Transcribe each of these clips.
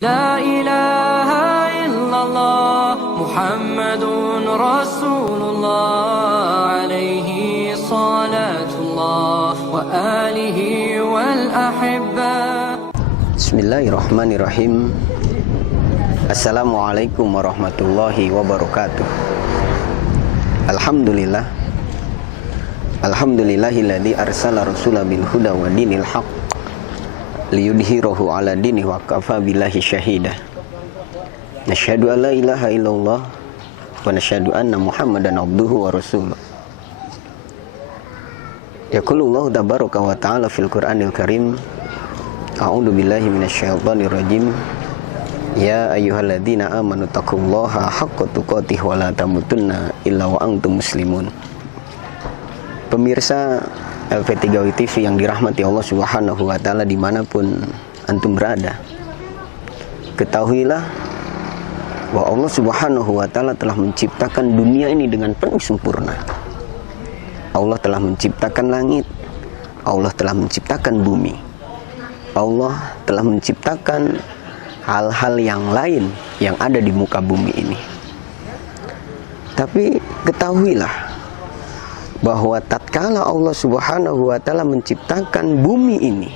La ilaha illallah Muhammadun Rasulullah alaihi salatullah wa alihi wal ahibba. Bismillahirrahmanirrahim. Assalamualaikum warahmatullahi wabarakatuh. Alhamdulillah. Alhamdulillahilladzi arsala rasulahu bil huda wa dinil haqq liyudhhirahu ala dini wa kafa billahi syahida. Nasyhadu an la ilaha illallah wa nasyhadu anna Muhammadan abduhu wa rasuluh. Yaqulullahu tabaraka wa ta'ala fil Qur'anil Karim. A'udzu billahi minasyaitonir rajim. Ya ayyuhalladzina amanu taqullaha haqqa tuqatih wa la tamutunna illa wa antum muslimun. Pemirsa LP3 TV yang dirahmati Allah Subhanahu wa Ta'ala dimanapun antum berada, ketahuilah bahwa Allah Subhanahu wa Ta'ala telah menciptakan dunia ini dengan penuh sempurna. Allah telah menciptakan langit, Allah telah menciptakan bumi, Allah telah menciptakan hal-hal yang lain yang ada di muka bumi ini. Tapi ketahuilah bahwa tatkala Allah Subhanahu wa Ta'ala menciptakan bumi ini,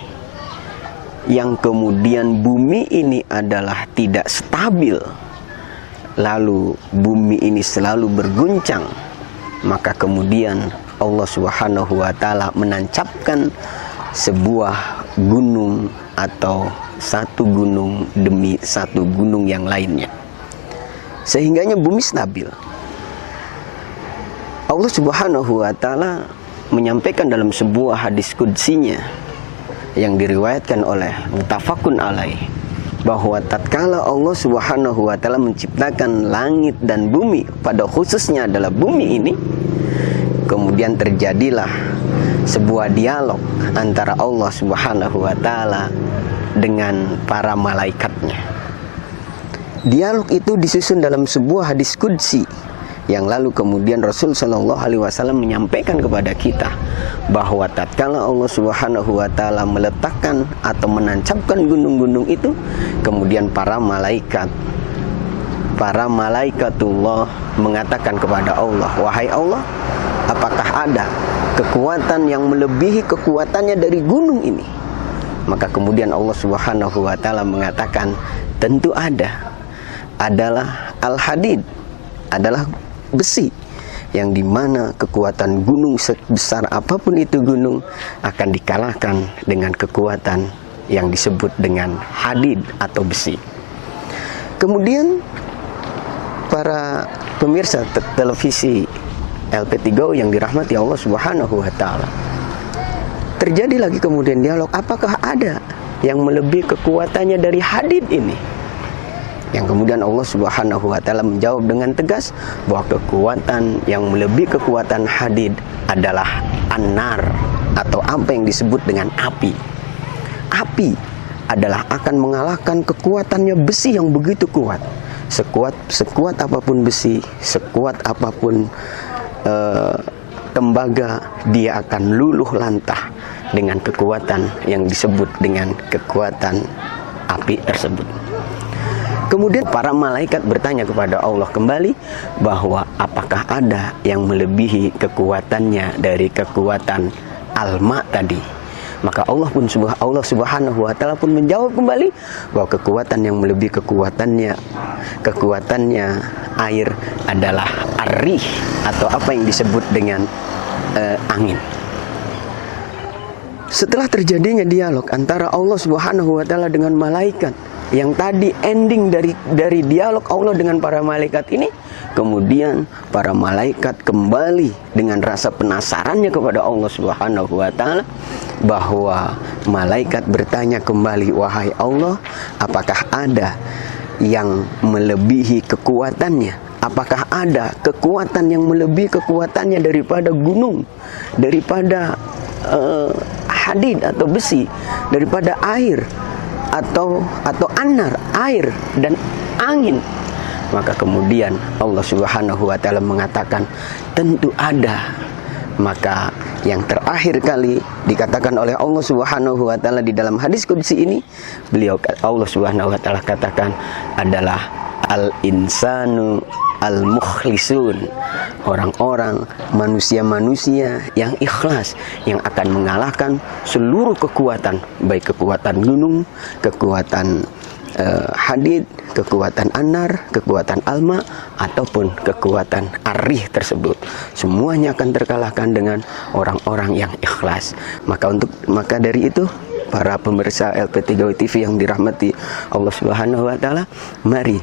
yang kemudian bumi ini adalah tidak stabil, lalu bumi ini selalu berguncang, maka kemudian Allah Subhanahu wa Ta'ala menancapkan sebuah gunung atau satu gunung demi satu gunung yang lainnya, sehingganya bumi stabil. Allah Subhanahu wa Ta'ala menyampaikan dalam sebuah hadis qudsinya yang diriwayatkan oleh muttafaqun alaih, bahwa tatkala Allah Subhanahu wa Ta'ala menciptakan langit dan bumi, pada khususnya adalah bumi ini, kemudian terjadilah sebuah dialog antara Allah Subhanahu wa Ta'ala dengan para malaikatnya. Dialog itu disusun dalam sebuah hadis qudsi yang lalu kemudian Rasul Shallallahu Alaihi Wasallam menyampaikan kepada kita bahwa tatkala Allah Subhanahu wa Ta'ala meletakkan atau menancapkan gunung-gunung itu, kemudian para malaikatullah mengatakan kepada Allah, wahai Allah, apakah ada kekuatan yang melebihi kekuatannya dari gunung ini? Maka kemudian Allah Subhanahu wa Ta'ala mengatakan, tentu ada. Adalah al-hadid, adalah besi, yang dimana kekuatan gunung sebesar apapun itu gunung akan dikalahkan dengan kekuatan yang disebut dengan hadid atau besi. Kemudian para pemirsa televisi LP3 yang dirahmati Allah Subhanahu wa Ta'ala, terjadi lagi kemudian dialog, apakah ada yang melebihi kekuatannya dari hadid ini? Yang kemudian Allah Subhanahu wa Ta'ala menjawab dengan tegas bahwa kekuatan yang melebihi kekuatan hadid adalah an-nar, atau apa yang disebut dengan api. Api adalah akan mengalahkan kekuatannya besi yang begitu kuat. Sekuat apapun besi, sekuat apapun tembaga, dia akan luluh lantah dengan kekuatan yang disebut dengan kekuatan api tersebut. Kemudian para malaikat bertanya kepada Allah kembali bahwa apakah ada yang melebihi kekuatannya dari kekuatan alma tadi? Maka Allah Subhanahu wa Ta'ala pun menjawab kembali bahwa kekuatan yang melebihi kekuatannya air adalah ar-rih, atau apa yang disebut dengan angin. Setelah terjadinya dialog antara Allah Subhanahu wa Ta'ala dengan malaikat, yang tadi ending dari dialog Allah dengan para malaikat ini, kemudian para malaikat kembali dengan rasa penasarannya kepada Allah Subhanahu wa Ta'ala, bahwa malaikat bertanya kembali, wahai Allah, apakah ada yang melebihi kekuatannya? Apakah ada kekuatan yang melebihi kekuatannya daripada gunung, daripada hadid atau besi, daripada air, atau anar, air dan angin? Maka kemudian Allah Subhanahu wa Ta'ala mengatakan, tentu ada. Maka yang terakhir kali dikatakan oleh Allah Subhanahu wa taala di dalam hadis qudsi ini, Allah Subhanahu wa taala katakan adalah al-insanu al-mukhlisun, orang-orang, manusia-manusia yang ikhlas, yang akan mengalahkan seluruh kekuatan, baik kekuatan gunung, kekuatan hadid, kekuatan anar, kekuatan alma, ataupun kekuatan arih tersebut. Semuanya akan terkalahkan dengan orang-orang yang ikhlas. Maka dari itu, para pemirsa LP3W TV yang dirahmati Allah Subhanahu wa taala, mari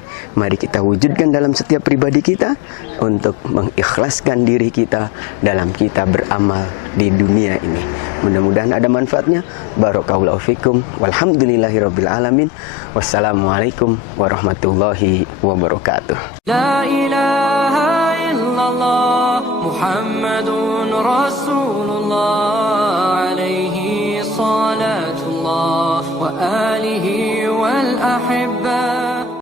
kita wujudkan dalam setiap pribadi kita untuk mengikhlaskan diri kita dalam kita beramal di dunia ini. Mudah-mudahan ada manfaatnya. Barakallahu fikum. Walhamdulillahirabbil alamin. Wassalamualaikum warahmatullahi wabarakatuh. La ilaha illallah Muhammadun Rasulullah alaihi salatullah wa alihi wal ahibba.